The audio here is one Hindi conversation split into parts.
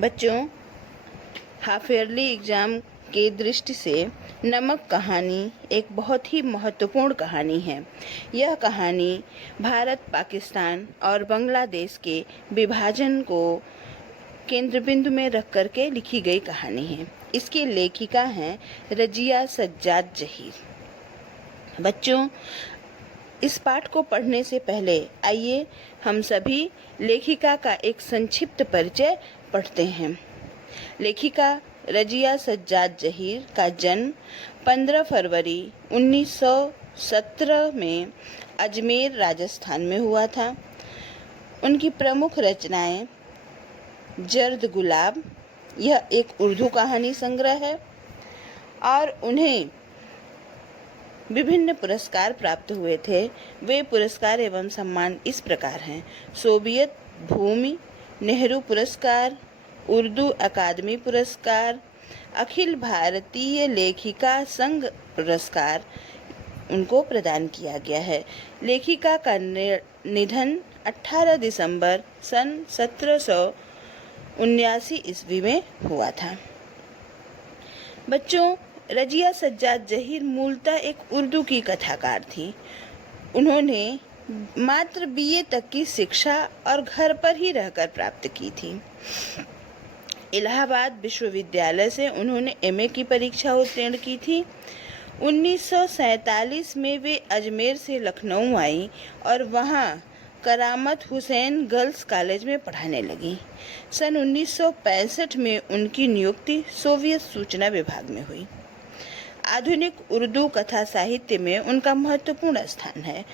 बच्चों, हाफ ईयरली एग्ज़ाम के दृष्टि से नमक कहानी एक बहुत ही महत्वपूर्ण कहानी है। यह कहानी भारत, पाकिस्तान और बांग्लादेश के विभाजन को केंद्र बिंदु में रख कर के लिखी गई कहानी है। इसकी लेखिका हैं रज़िया सज्जाद ज़हीर। बच्चों, इस पाठ को पढ़ने से पहले आइए हम सभी लेखिका का एक संक्षिप्त परिचय पढ़ते हैं। लेखिका रज़िया सज्जाद ज़हीर का जन्म 15 फरवरी 1917 में अजमेर, राजस्थान में हुआ था। उनकी प्रमुख रचनाएं जर्द गुलाब, यह एक उर्दू कहानी संग्रह है और उन्हें विभिन्न पुरस्कार प्राप्त हुए थे। वे पुरस्कार एवं सम्मान इस प्रकार हैं: सोवियत भूमि नेहरू पुरस्कार, उर्दू अकादमी पुरस्कार, अखिल भारतीय लेखिका संघ पुरस्कार उनको प्रदान किया गया है। लेखिका का निधन 18 दिसंबर सन 1779 ईस्वी में हुआ था। बच्चों, रज़िया सज्जाद ज़हीर मूलतः एक उर्दू की कथाकार थी। उन्होंने मात्र बीए तक की शिक्षा और घर पर ही रहकर प्राप्त की थी। इलाहाबाद विश्वविद्यालय से उन्होंने एमए की परीक्षा उत्तीर्ण की थी। 1947 में वे अजमेर से लखनऊ आई और वहां करामत हुसैन गर्ल्स कॉलेज में पढ़ाने लगी। सन 1965 में उनकी नियुक्ति सोवियत सूचना विभाग में हुई। आधुनिक उर्दू कथा साहित्य में उनका महत्वपूर्ण स्थान है।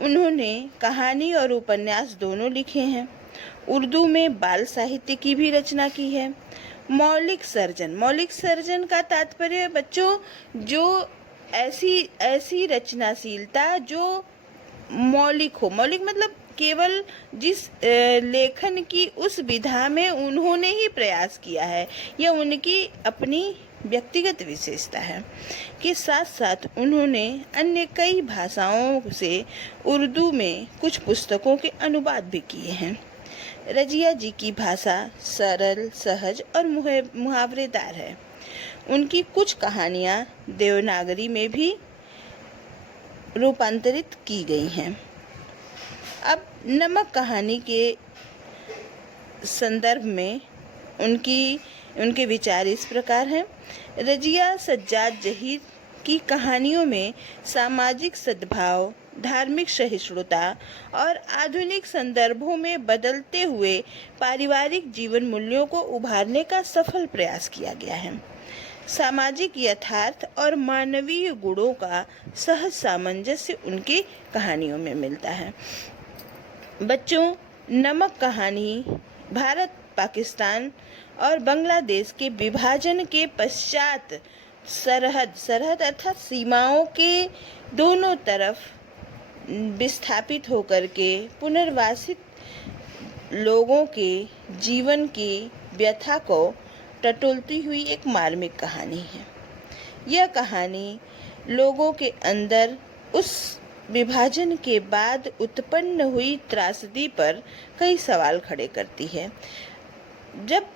उन्होंने कहानी और उपन्यास दोनों लिखे हैं। उर्दू में बाल साहित्य की भी रचना की है। मौलिक सर्जन का तात्पर्य बच्चों, जो ऐसी रचनाशीलता जो मौलिक हो। मौलिक मतलब केवल जिस लेखन की उस विधा में उन्होंने ही प्रयास किया है, यह उनकी अपनी व्यक्तिगत विशेषता है। के साथ साथ उन्होंने अन्य कई भाषाओं से उर्दू में कुछ पुस्तकों के अनुवाद भी किए हैं। रज़िया जी की भाषा सरल, सहज और मुहावरेदार है। उनकी कुछ कहानियाँ देवनागरी में भी रूपांतरित की गई हैं। अब नमक कहानी के संदर्भ में उनके विचार इस प्रकार हैं। रज़िया सज्जाद ज़हीर की कहानियों में सामाजिक सद्भाव, धार्मिक सहिष्णुता और आधुनिक संदर्भों में बदलते हुए पारिवारिक जीवन मूल्यों को उभारने का सफल प्रयास किया गया है। सामाजिक यथार्थ और मानवीय गुणों का सहज सामंजस्य उनकी कहानियों में मिलता है। बच्चों, नमक कहानी भारत, पाकिस्तान और बांग्लादेश के विभाजन के पश्चात सरहद अर्थात सीमाओं के दोनों तरफ विस्थापित होकर के पुनर्वासित लोगों के जीवन की व्यथा को टटोलती हुई एक मार्मिक कहानी है। यह कहानी लोगों के अंदर उस विभाजन के बाद उत्पन्न हुई त्रासदी पर कई सवाल खड़े करती है। जब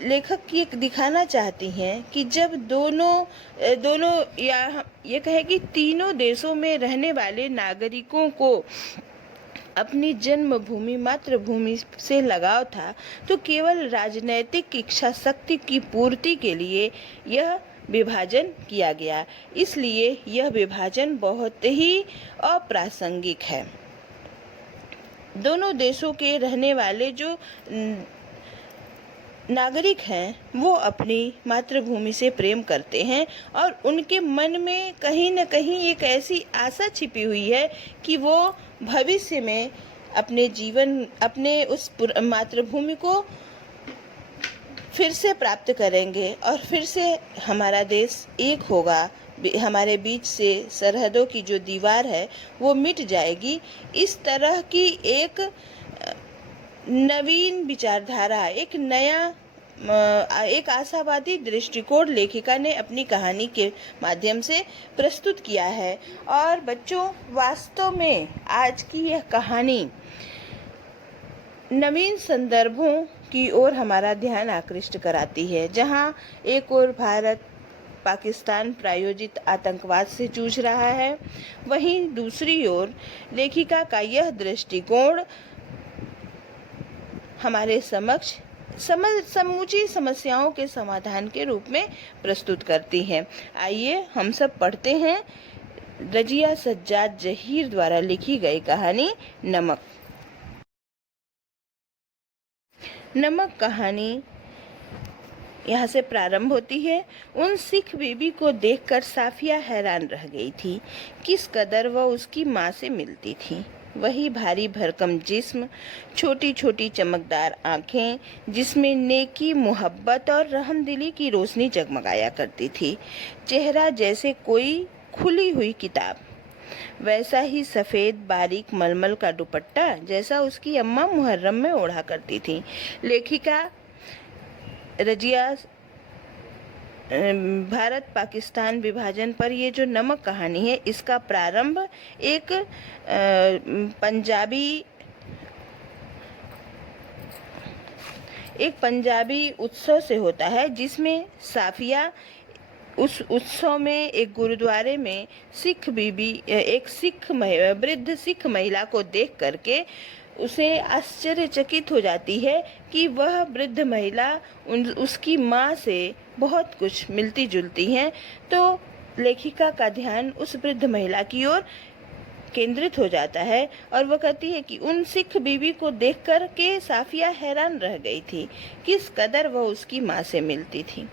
लेखक ये दिखाना चाहती हैं कि जब दोनों या ये कहे कि तीनों देशों में रहने वाले नागरिकों को अपनी जन्मभूमि, मातृभूमि से लगाव था, तो केवल राजनैतिक इच्छा शक्ति की पूर्ति के लिए यह विभाजन किया गया। इसलिए यह विभाजन बहुत ही अप्रासंगिक है। दोनों देशों के रहने वाले जो नागरिक हैं वो अपनी मातृभूमि से प्रेम करते हैं और उनके मन में कहीं न कहीं एक ऐसी आशा छिपी हुई है कि वो भविष्य में अपने उस मातृभूमि को फिर से प्राप्त करेंगे और फिर से हमारा देश एक होगा। हमारे बीच से सरहदों की जो दीवार है वो मिट जाएगी। इस तरह की एक नवीन विचारधारा, एक आशावादी दृष्टिकोण लेखिका ने अपनी कहानी के माध्यम से प्रस्तुत किया है। और बच्चों, वास्तव में आज की यह कहानी नवीन संदर्भों की ओर हमारा ध्यान आकृष्ट कराती है, जहां एक ओर भारत पाकिस्तान प्रायोजित आतंकवाद से जूझ रहा है, वहीं दूसरी ओर लेखिका का यह दृष्टिकोण हमारे समक्ष समूची समस्याओं के समाधान के रूप में प्रस्तुत करती है। आइए हम सब पढ़ते हैं रजिया सज्जाद जहीर द्वारा लिखी गई कहानी नमक। नमक कहानी यहाँ से प्रारंभ होती है। उन सिख बीबी को देखकर साफिया हैरान रह गई थी। किस कदर वह उसकी माँ से मिलती थी। वही भारी भरकम जिस्म, छोटी छोटी चमकदार आंखें, जिसमें नेकी, मोहब्बत और रहमदिली की रोशनी जगमगाया करती थी। चेहरा जैसे कोई खुली हुई किताब, वैसा ही सफ़ेद बारीक मलमल का दुपट्टा जैसा उसकी अम्मा मुहर्रम में ओढ़ा करती थी। लेखिका रजिया भारत पाकिस्तान विभाजन पर ये जो नमक कहानी है, इसका प्रारंभ एक पंजाबी उत्सव से होता है, जिसमें साफिया उस उत्सव में एक गुरुद्वारे में वृद्ध सिख महिला को देख करके उसे आश्चर्यचकित हो जाती है कि वह वृद्ध महिला उसकी माँ से बहुत कुछ मिलती जुलती हैं। तो लेखिका का ध्यान उस वृद्ध महिला की ओर केंद्रित हो जाता है और वह कहती है कि उन सिख बीवी को देखकर के साफिया हैरान रह गई थी, किस कदर वह उसकी माँ से मिलती थी।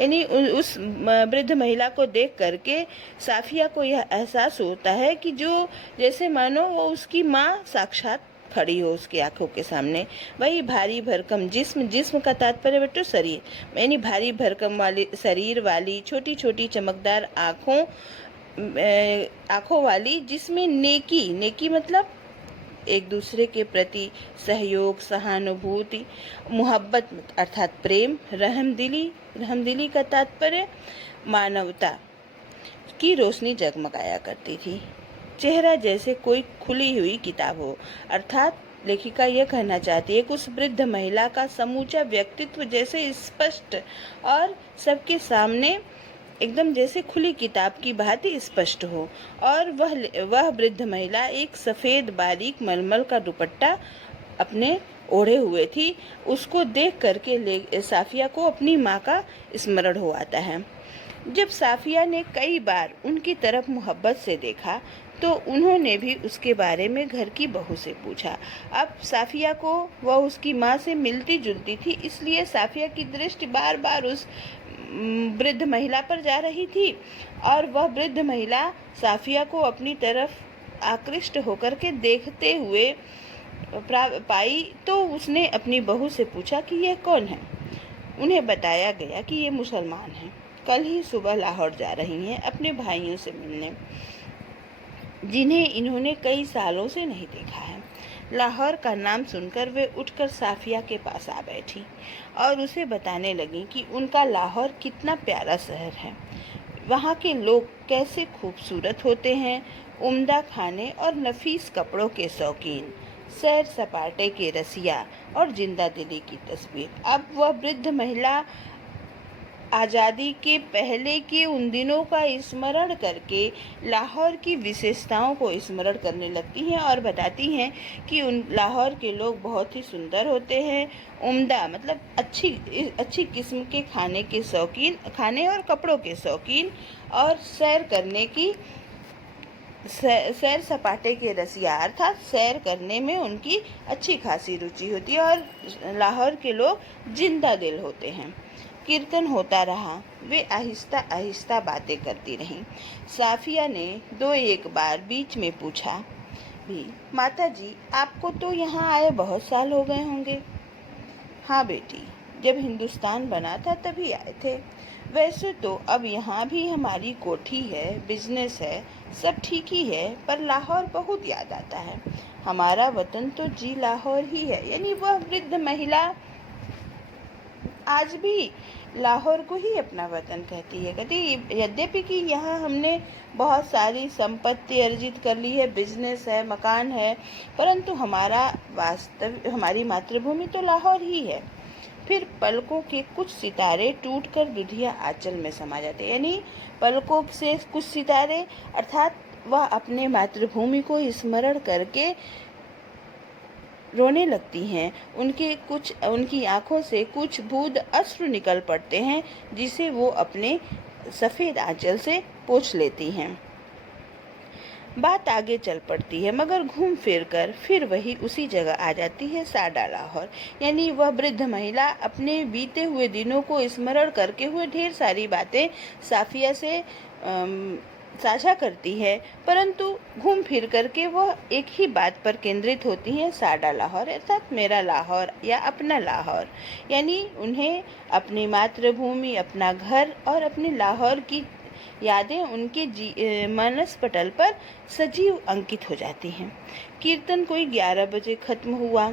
यानी उस वृद्ध महिला को देख करके साफिया को यह एहसास होता है कि जो जैसे मानो वो उसकी माँ साक्षात खड़ी हो उसकी आंखों के सामने। वही भारी भरकम जिस्म का तात्पर्य बेटो शरीर, यानी भारी भरकम वाली शरीर वाली, छोटी छोटी चमकदार आँखों वाली, जिसमें नेकी मतलब एक दूसरे के प्रति सहयोग, सहानुभूति, मोहब्बत अर्थात प्रेम, रहमदिली का तात्पर्य मानवता की रोशनी जगमगाया करती थी। चेहरा जैसे कोई खुली हुई किताब हो, अर्थात लेखिका यह कहना चाहती है कि उस वृद्ध महिला का समूचा व्यक्तित्व जैसे स्पष्ट और सबके सामने एकदम जैसे खुली किताब की भांति स्पष्ट हो, और वह वृद्ध महिला एक सफ़ेद बारीक मलमल का दुपट्टा अपने ओढ़े हुए थी। उसको देख करके साफिया को अपनी माँ का स्मरण हो आता है। जब साफिया ने कई बार उनकी तरफ मोहब्बत से देखा तो उन्होंने भी उसके बारे में घर की बहू से पूछा। अब साफिया को वह उसकी माँ से मिलती जुलती थी, इसलिए साफिया की दृष्टि बार बार उस वृद्ध महिला पर जा रही थी और वह वृद्ध महिला साफिया को अपनी तरफ आकृष्ट होकर के देखते हुए पाई। तो उसने अपनी बहू से पूछा कि यह कौन है। उन्हें बताया गया कि ये मुसलमान हैं, कल ही सुबह लाहौर जा रही हैं अपने भाइयों से मिलने, जिन्हें इन्होंने कई सालों से नहीं देखा है। लाहौर का नाम सुनकर वे उठकर साफिया के पास आ बैठी और उसे बताने लगी कि उनका लाहौर कितना प्यारा शहर है, वहाँ के लोग कैसे खूबसूरत होते हैं, उम्दा खाने और नफीस कपड़ों के शौकीन, सैर सपाटे के रसिया और जिंदा दिली की तस्वीर। अब वह वृद्ध महिला आज़ादी के पहले के उन दिनों का स्मरण करके लाहौर की विशेषताओं को स्मरण करने लगती हैं और बताती हैं कि उन लाहौर के लोग बहुत ही सुंदर होते हैं, उम्दा मतलब अच्छी किस्म के खाने के शौकीन, खाने और कपड़ों के शौकीन, और सैर सपाटे के रसिया अर्थात सैर करने में उनकी अच्छी खासी रुचि होती है, और लाहौर के लोग जिंदा दिल होते हैं। कीर्तन होता रहा, वे आहिस्ता आहिस्ता बातें करती रहीं। साफिया ने दो एक बार बीच में पूछा भी, माता जी आपको तो यहाँ आए बहुत साल हो गए होंगे। हाँ बेटी, जब हिंदुस्तान बना था तभी आए थे। वैसे तो अब यहाँ भी हमारी कोठी है, बिजनेस है, सब ठीक ही है, पर लाहौर बहुत याद आता है। हमारा वतन तो जी लाहौर ही है। यानी वह वृद्ध महिला आज भी लाहौर को ही अपना वतन कहती है। कहती यद्यपि कि यहाँ हमने बहुत सारी संपत्ति अर्जित कर ली है, बिजनेस है, मकान है, परंतु हमारी मातृभूमि तो लाहौर ही है। फिर पलकों के कुछ सितारे टूटकर दुधिया आंचल में समा जाते हैं। यानी पलकों से कुछ सितारे, अर्थात वह अपने मातृभूमि को स्मरण करके रोने लगती हैं। उनकी आंखों से कुछ बूंद अश्रु निकल पड़ते हैं, जिसे वो अपने सफ़ेद आंचल से पोंछ लेती हैं। बात आगे चल पड़ती है, मगर घूम फिर कर फिर वही उसी जगह आ जाती है, साडा लाहौर। यानी वह वृद्ध महिला अपने बीते हुए दिनों को स्मरण करके हुए ढेर सारी बातें साफिया से साझा करती है, परंतु घूम फिर करके वह एक ही बात पर केंद्रित होती हैं, साडा लाहौर, अर्थात मेरा लाहौर या अपना लाहौर। यानी उन्हें अपनी मातृभूमि, अपना घर और अपने लाहौर की यादें उनके मानस पटल पर सजीव अंकित हो जाती हैं। कीर्तन कोई 11 बजे खत्म हुआ।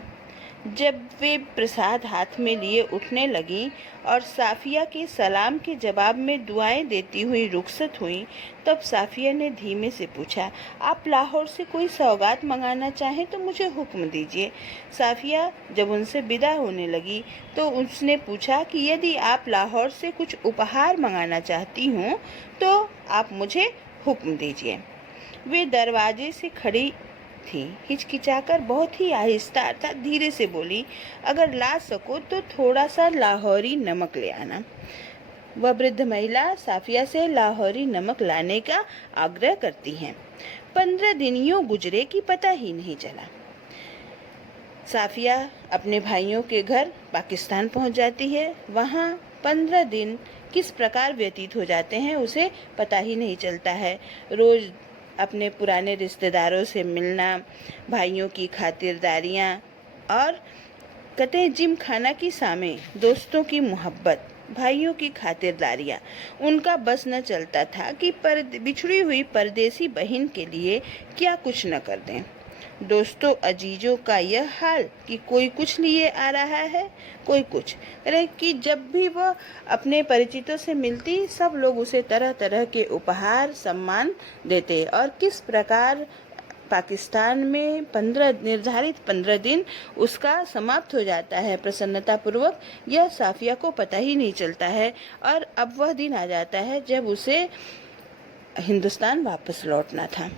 जब वे प्रसाद हाथ में लिए उठने लगी और साफिया के सलाम के जवाब में दुआएं देती हुई रुखसत हुई, तब साफिया ने धीमे से पूछा, आप लाहौर से कोई सौगात मंगाना चाहें तो मुझे हुक्म दीजिए। साफिया जब उनसे विदा होने लगी तो उसने पूछा कि यदि आप लाहौर से कुछ उपहार मंगाना चाहती हों तो आप मुझे हुक्म दीजिए। वे दरवाजे से खड़ी थी, हिचकिचाकर बहुत ही आहिस्ता अर्थात धीरे से बोली, अगर ला सको तो थोड़ा सा लाहौरी नमक ले आना। वह वृद्ध महिला साफिया से लाहौरी नमक लाने का आग्रह करती हैं। 15 दिन यूं गुजरे कि पता ही नहीं चला। साफिया अपने भाइयों के घर पाकिस्तान पहुंच जाती है। वहां 15 दिन किस प्रकार व्यतीत हो जाते हैं उसे पता ही नहीं चलता है। रोज अपने पुराने रिश्तेदारों से मिलना, भाइयों की खातिरदारियाँ और कते जिम खाना की सामें, दोस्तों की मोहब्बत, भाइयों की खातिरदारियाँ, उनका बस न चलता था कि बिछड़ी हुई परदेसी बहन के लिए क्या कुछ न कर दें। दोस्तों अजीजों का यह हाल कि कोई कुछ लिए आ रहा है, कोई कुछ, अरे कि जब भी वह अपने परिचितों से मिलती सब लोग उसे तरह तरह के उपहार सम्मान देते। और किस प्रकार पाकिस्तान में निर्धारित 15 दिन उसका समाप्त हो जाता है प्रसन्नतापूर्वक, यह साफिया को पता ही नहीं चलता है। और अब वह दिन आ जाता है जब उसे हिंदुस्तान वापस लौटना था।